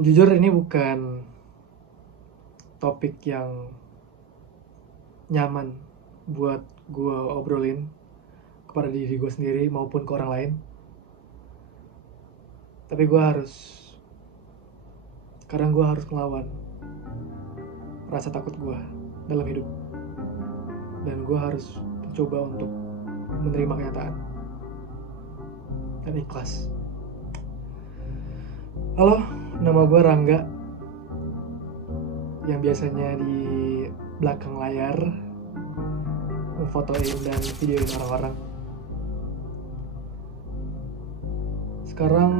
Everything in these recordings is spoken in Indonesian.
Jujur ini bukan topik yang nyaman buat gue obrolin kepada diri gue sendiri maupun ke orang lain. Tapi sekarang gue harus ngelawan rasa takut gue dalam hidup. Dan gue harus mencoba untuk menerima kenyataan dan ikhlas. Halo, nama gue Rangga, yang biasanya di belakang layar memfotoin dan videoin orang-orang. Sekarang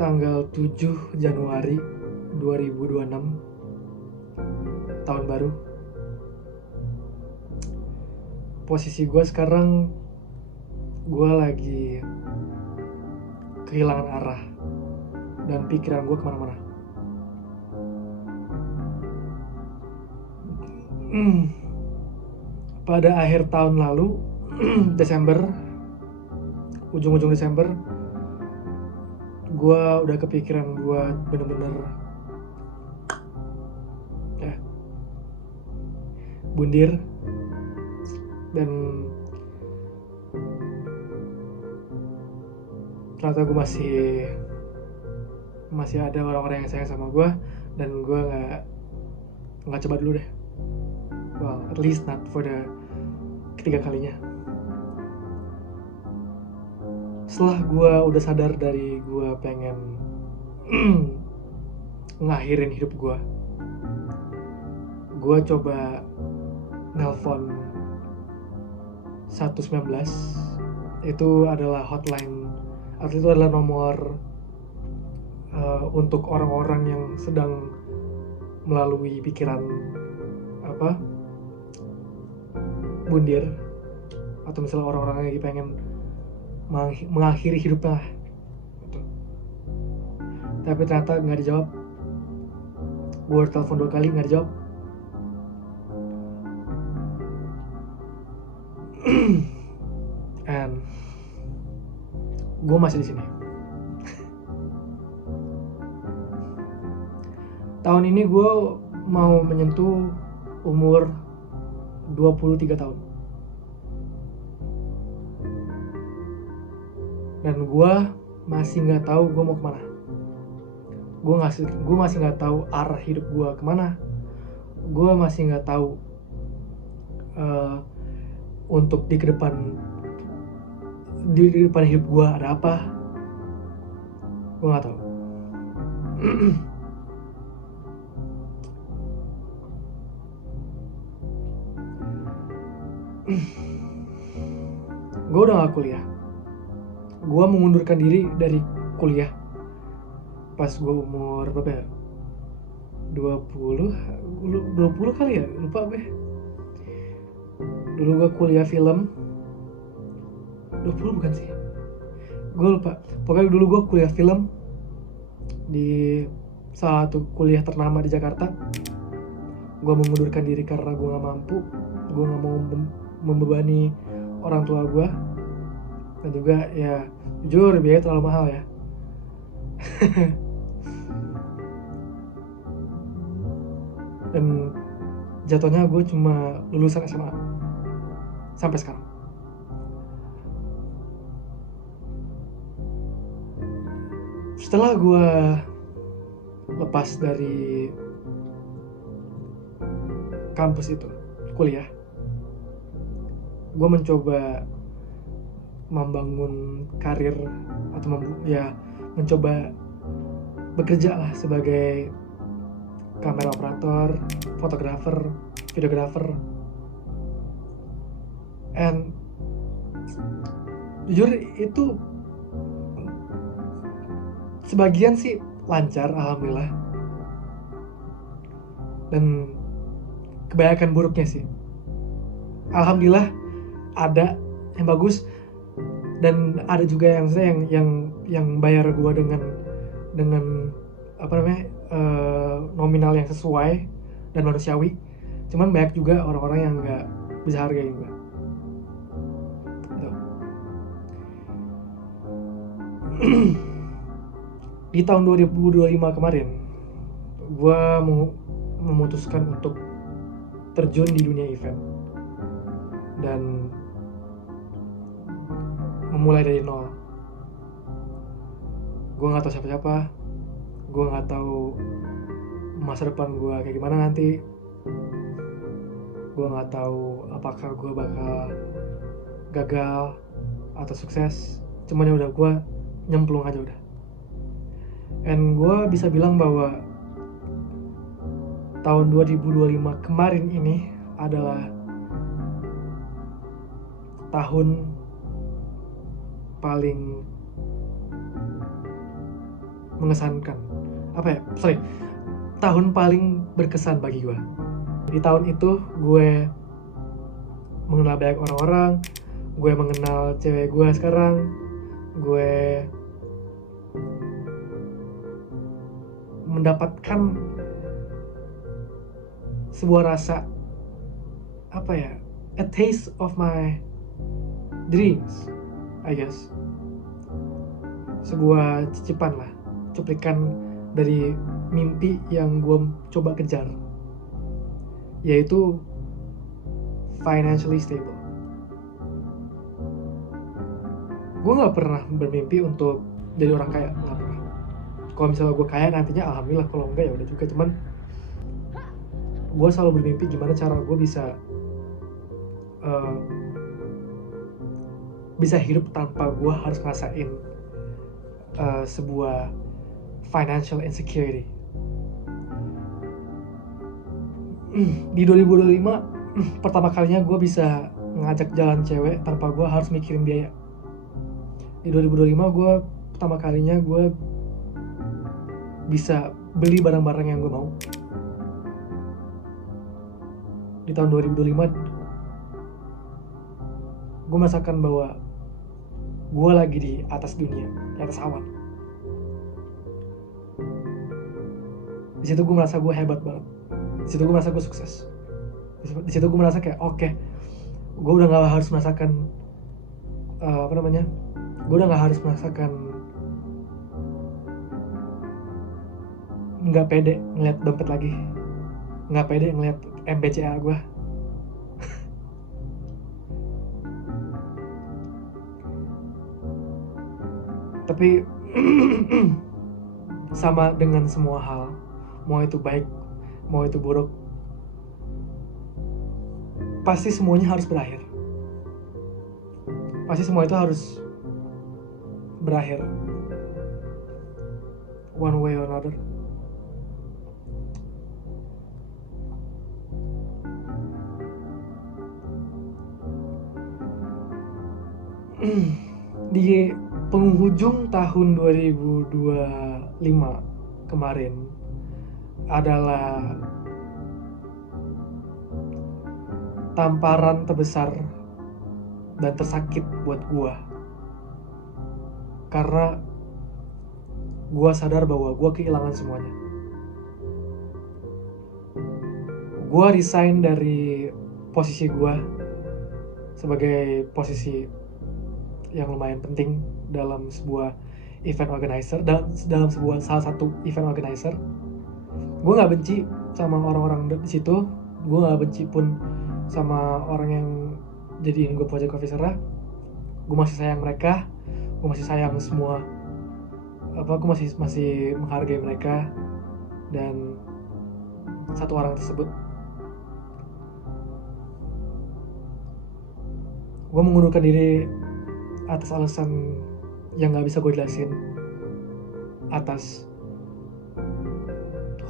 tanggal 7 Januari 2026, tahun baru. Posisi gue sekarang, gue lagi kehilangan arah dan pikiran gue kemana-mana. Pada akhir tahun lalu, Desember, ujung-ujung Desember, gue udah kepikiran buat bener-bener bundir. Dan ternyata gue masih ada orang-orang yang sayang sama gue, dan gue nggak coba dulu deh. Well, at least not for the ketiga kalinya. Setelah gue udah sadar dari gue pengen ngakhirin hidup gue coba nelpon 119. Itu adalah hotline, atau itu adalah nomor untuk orang-orang yang sedang melalui pikiran bundir, atau misalnya orang-orang yang lagi pengen mengakhiri hidupnya gitu. Tapi ternyata nggak dijawab. Gue telepon 2 kali nggak dijawab. And gue masih di sini. Tahun ini gue mau menyentuh umur 23 tahun. Dan gue masih nggak tahu gue mau kemana. Gue masih nggak tahu arah hidup gue kemana. Gue masih nggak tahu untuk di depan hidup gue ada apa. Gue nggak tahu. Gue udah gak kuliah. Gue mengundurkan diri dari kuliah pas gue umur berapa ya? 20 kali ya? Lupa gue. Dulu gue kuliah film. 20 bukan sih? Gue lupa. Pokoknya dulu gue kuliah film di salah satu kuliah ternama di Jakarta. Gue mengundurkan diri karena gue gak mampu. Gue gak mau membebani orang tua gue. Dan juga ya jujur biaya terlalu mahal ya. Dan jatuhnya gue cuma lulusan SMA sampai sekarang. Setelah gue lepas dari kampus itu, kuliah, gue mencoba membangun karir atau mencoba bekerja lah sebagai kamera operator, fotografer, videografer. And jujur itu sebagian sih lancar, alhamdulillah. Dan kebanyakan buruknya sih, alhamdulillah ada yang bagus, dan ada juga yang bayar gue dengan nominal yang sesuai dan manusiawi. Cuman banyak juga orang-orang yang nggak bisa hargain gue. Di tahun 2025 kemarin, gue memutuskan untuk terjun di dunia event dan memulai dari nol. Gue nggak tahu siapa-siapa, gue nggak tahu masa depan gue kayak gimana nanti, gue nggak tahu apakah gue bakal gagal atau sukses. Cuman ya udah, gue nyemplung aja udah. And gue bisa bilang bahwa tahun 2025 kemarin ini adalah tahun paling mengesankan. Tahun paling berkesan bagi gue. Di tahun itu gue mengenal banyak orang-orang, gue mengenal cewek gue sekarang, gue mendapatkan sebuah rasa, a taste of my dreams, I guess. Sebuah cicipan lah, cuplikan dari mimpi yang gue coba kejar, yaitu financially stable. Gue gak pernah bermimpi untuk jadi orang kaya, gak pernah. Kalau misalnya gue kaya nantinya alhamdulillah, kalau enggak ya udah juga. Cuman gue selalu bermimpi gimana cara gue bisa hidup tanpa gue harus ngerasain sebuah financial insecurity. Di 2025 pertama kalinya gue bisa ngajak jalan cewek tanpa gue harus mikirin biaya. Di 2025 gue pertama kalinya gue bisa beli barang-barang yang gue mau. Di tahun 2025 gue merasakan bahwa gue lagi di atas dunia, di atas awan. Di situ gue merasa gue hebat banget. Di situ gue merasa gue sukses. Di situ gue merasa kayak oke, gue udah gak harus merasakan gue udah gak harus merasakan nggak pede ngeliat dompet lagi, nggak pede ngeliat MBCA gue. Tapi sama dengan semua hal, mau itu baik, mau itu buruk, pasti semuanya harus berakhir. Pasti semua itu harus berakhir, one way or another. Di penghujung tahun 2025 kemarin adalah tamparan terbesar dan tersakit buat gua, karena gua sadar bahwa gua kehilangan semuanya. Gua resign dari posisi gua sebagai posisi yang lumayan penting dalam sebuah event organizer, dalam salah satu event organizer. Gue nggak benci sama orang-orang di situ, gue nggak benci pun sama orang yang jadiin gue project officer-nya. Gue masih sayang mereka, gue masih sayang semua, gue masih menghargai mereka. Dan satu orang tersebut, gue mengundurkan diri atas alasan yang gak bisa gue jelasin, atas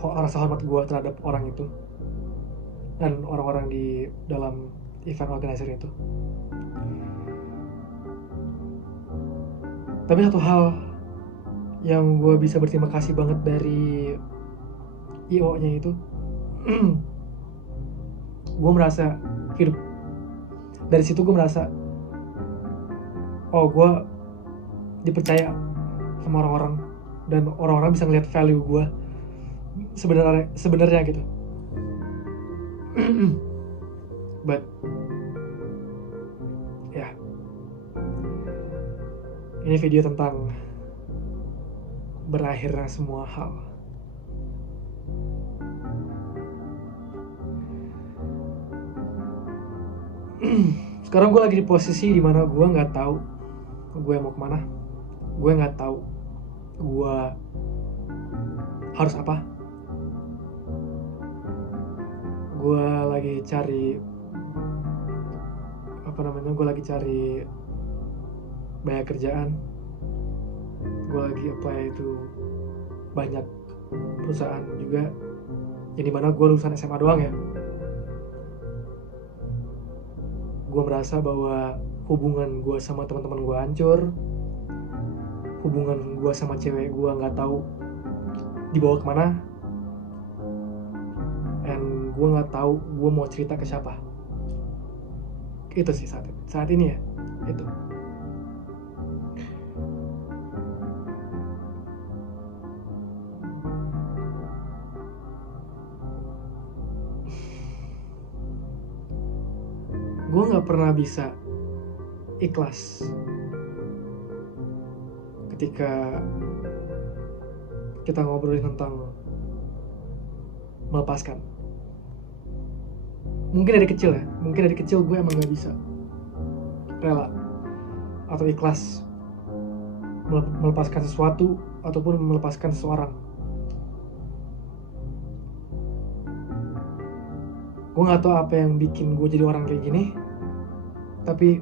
rasa hormat gue terhadap orang itu dan orang-orang di dalam event organizer itu. Tapi satu hal yang gue bisa berterima kasih banget dari IO-nya itu, gue merasa hidup. Dari situ gue merasa, oh, gue dipercaya sama orang-orang dan orang-orang bisa ngeliat value gue sebenarnya gitu. But ini video tentang berakhirnya semua hal. Sekarang gue lagi di posisi dimana gue nggak tahu gue mau kemana, gue nggak tahu gue harus apa. Gue lagi cari gue lagi cari banyak kerjaan, gue lagi apply itu banyak perusahaan juga, yang dimana gue lulusan SMA doang ya. Gue merasa bahwa hubungan gue sama teman-teman gue hancur, hubungan gue sama cewek gue nggak tahu dibawa kemana, dan gue nggak tahu gue mau cerita ke siapa. Itu sih saat ini ya, itu. Gue nggak pernah bisa ikhlas ketika kita ngobrolin tentang melepaskan. Mungkin dari kecil gue emang gak bisa rela atau ikhlas melepaskan sesuatu ataupun melepaskan seseorang. Gue gak tahu apa yang bikin gue jadi orang kayak gini, tapi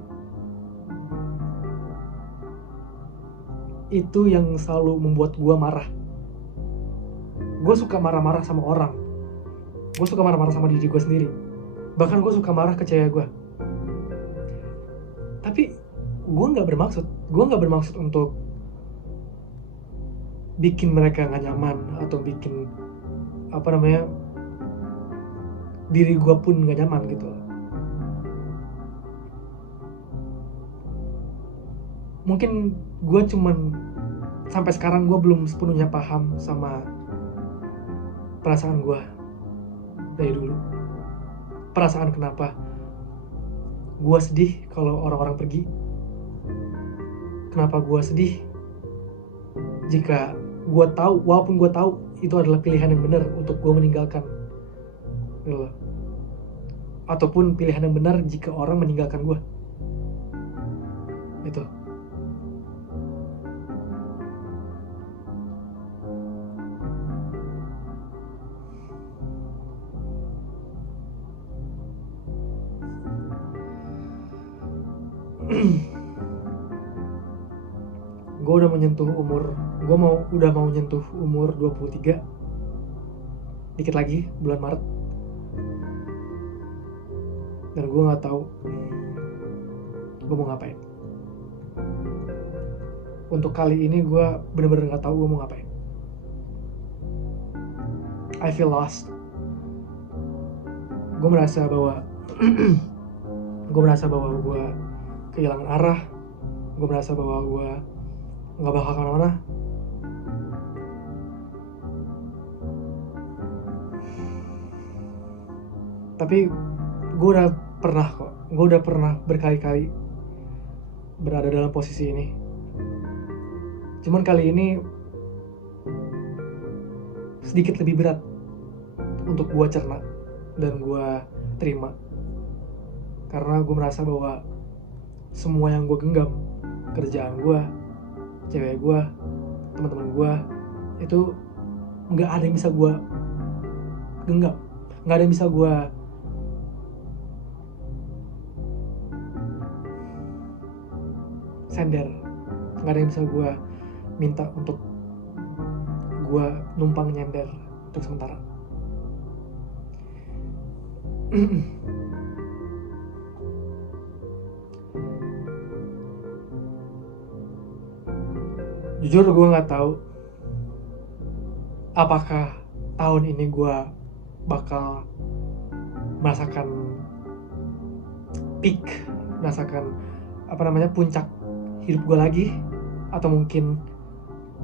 itu yang selalu membuat gue marah. Gue suka marah-marah sama orang, gue suka marah-marah sama diri gue sendiri, bahkan gue suka marah ke cewek gue. Tapi gue nggak bermaksud untuk bikin mereka nggak nyaman atau bikin diri gue pun nggak nyaman gitu. Mungkin gue sampai sekarang gue belum sepenuhnya paham sama perasaan gue dari dulu. Perasaan kenapa gue sedih kalau orang-orang pergi, kenapa gue sedih jika gue tahu, walaupun gue tahu itu adalah pilihan yang benar untuk gue meninggalkan gitu. Ataupun pilihan yang benar jika orang meninggalkan gue itu. Gue udah mau menyentuh umur 23, dikit lagi bulan Maret, dan gue nggak tahu gue mau ngapain. Untuk kali ini gue bener-bener nggak tahu gue mau ngapain. I feel lost. Gue merasa bahwa gue kehilangan arah. Gue merasa bahwa gue nggak bakal kemana-mana. Tapi gue udah pernah berkali-kali berada dalam posisi ini. Cuman kali ini sedikit lebih berat untuk gue cerna dan gue terima, karena gue merasa bahwa semua yang gue genggam, kerjaan gue, cewek gue, teman-teman gue, itu nggak ada yang bisa gue genggam, nggak ada yang bisa gue sender, nggak ada yang bisa gue minta untuk gue numpang nyender untuk sementara. Jujur gue nggak tahu apakah tahun ini gue bakal merasakan peak, merasakan puncak hidup gue lagi, atau mungkin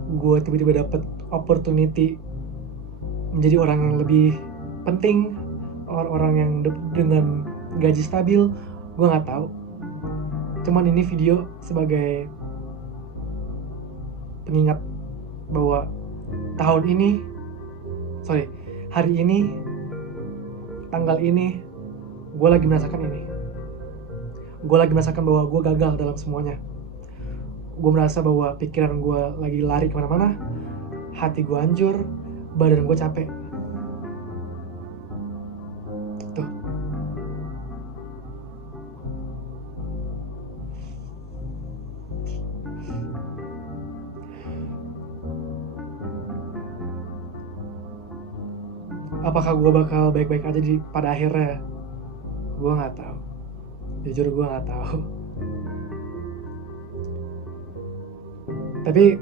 gue tiba-tiba dapet opportunity menjadi orang yang lebih penting, orang yang dengan gaji stabil. Gue nggak tahu. Cuman ini video sebagai pengingat bahwa hari ini, tanggal ini, gue lagi merasakan ini. Gue lagi merasakan bahwa gue gagal dalam semuanya. Gue merasa bahwa pikiran gue lagi lari kemana-mana, hati gue hancur, badan gue capek. Tuh. Apakah gue bakal baik-baik aja pada akhirnya? Gue nggak tahu. Jujur gue nggak tahu. Tapi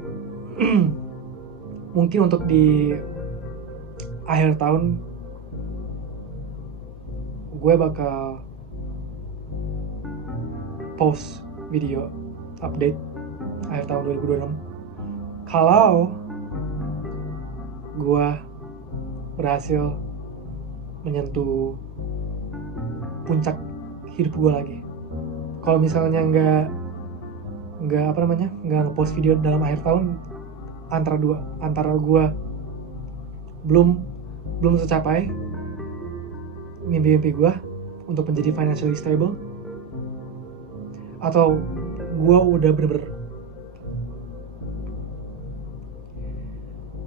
mungkin untuk di akhir tahun gue bakal post video update akhir tahun 2026 kalau gue berhasil menyentuh puncak hidup gue lagi. Kalau misalnya nggak nge-post video dalam akhir tahun, antara gue belum tercapai mimpi gue untuk menjadi financially stable, atau gue udah bener-bener.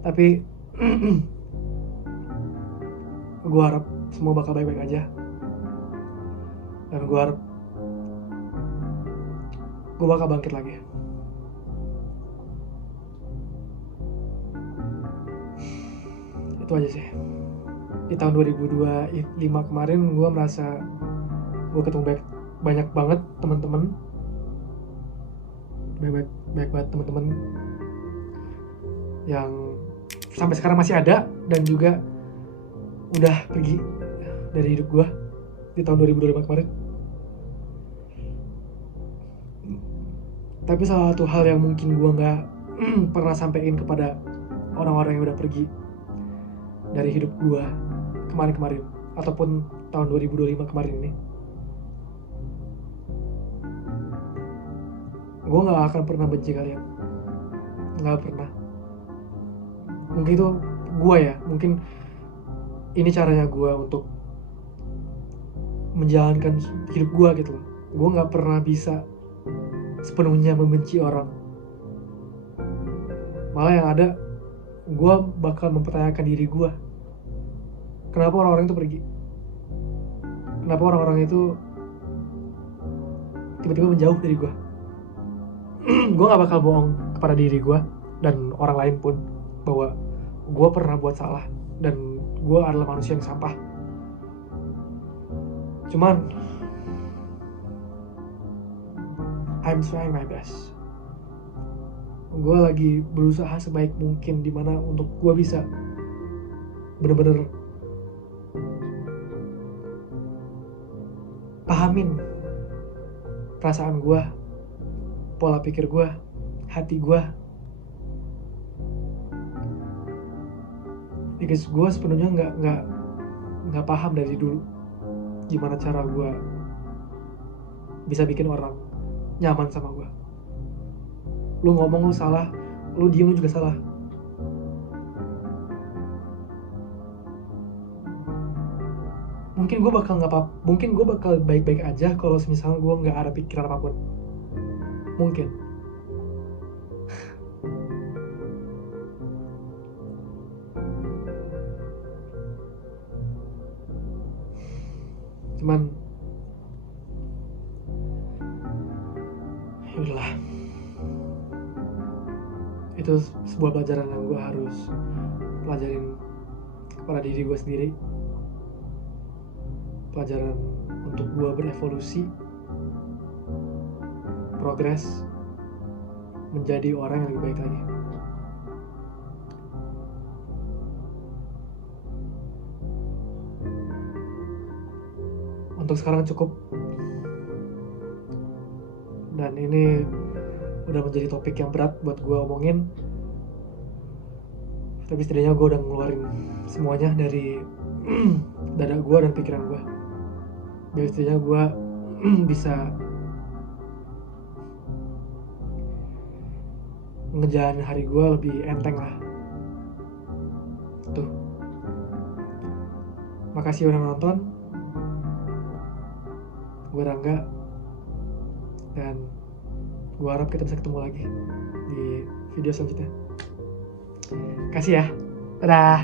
Tapi gue harap semua bakal baik-baik aja, dan gue harap gue bakal bangkit lagi. Itu aja sih. Di tahun 2025 kemarin gue merasa gue ketemu banyak banget teman-teman, baik banget teman-teman yang sampai sekarang masih ada dan juga udah pergi dari hidup gue di tahun 2025 kemarin. Tapi salah satu hal yang mungkin gue gak pernah sampein kepada orang-orang yang udah pergi dari hidup gue kemarin ataupun tahun 2025 kemarin ini, gue gak akan pernah benci kalian. Gak pernah. Mungkin itu gue ya, mungkin ini caranya gue untuk menjalankan hidup gue gitu loh. Gue gak pernah bisa sepenuhnya membenci orang. Malah yang ada, gue bakal mempertanyakan diri gue. Kenapa orang-orang itu pergi? Kenapa orang-orang itu tiba-tiba menjauh dari gue? Gue gak bakal bohong kepada diri gue dan orang lain pun bahwa gue pernah buat salah dan gue adalah manusia yang sampah. Cuman I'm trying my best. Gue lagi berusaha sebaik mungkin dimana untuk gue bisa bener-bener pahamin perasaan gue, pola pikir gue, hati gue. Because gue sepenuhnya nggak paham dari dulu gimana cara gue bisa bikin orang nyaman sama gue. Lu ngomong lu salah, lu diem lu juga salah. Mungkin gue bakal baik-baik aja kalau misalnya gue nggak ada pikiran apapun. Mungkin. Cuman ya udahlah. Itu sebuah pelajaran yang gue harus pelajarin kepada diri gue sendiri. Pelajaran untuk gue berevolusi, progres, menjadi orang yang lebih baik lagi. Untuk sekarang cukup. Dan ini udah menjadi topik yang berat buat gue omongin. Tapi setidaknya gue udah ngeluarin semuanya dari dada gue dan pikiran gue. Biar setidaknya gue bisa ngejalanin hari gue lebih enteng lah. Tuh, makasih udah nonton. Gue Rangga, dan gue harap kita bisa ketemu lagi di video selanjutnya. Kasih ya, dadah.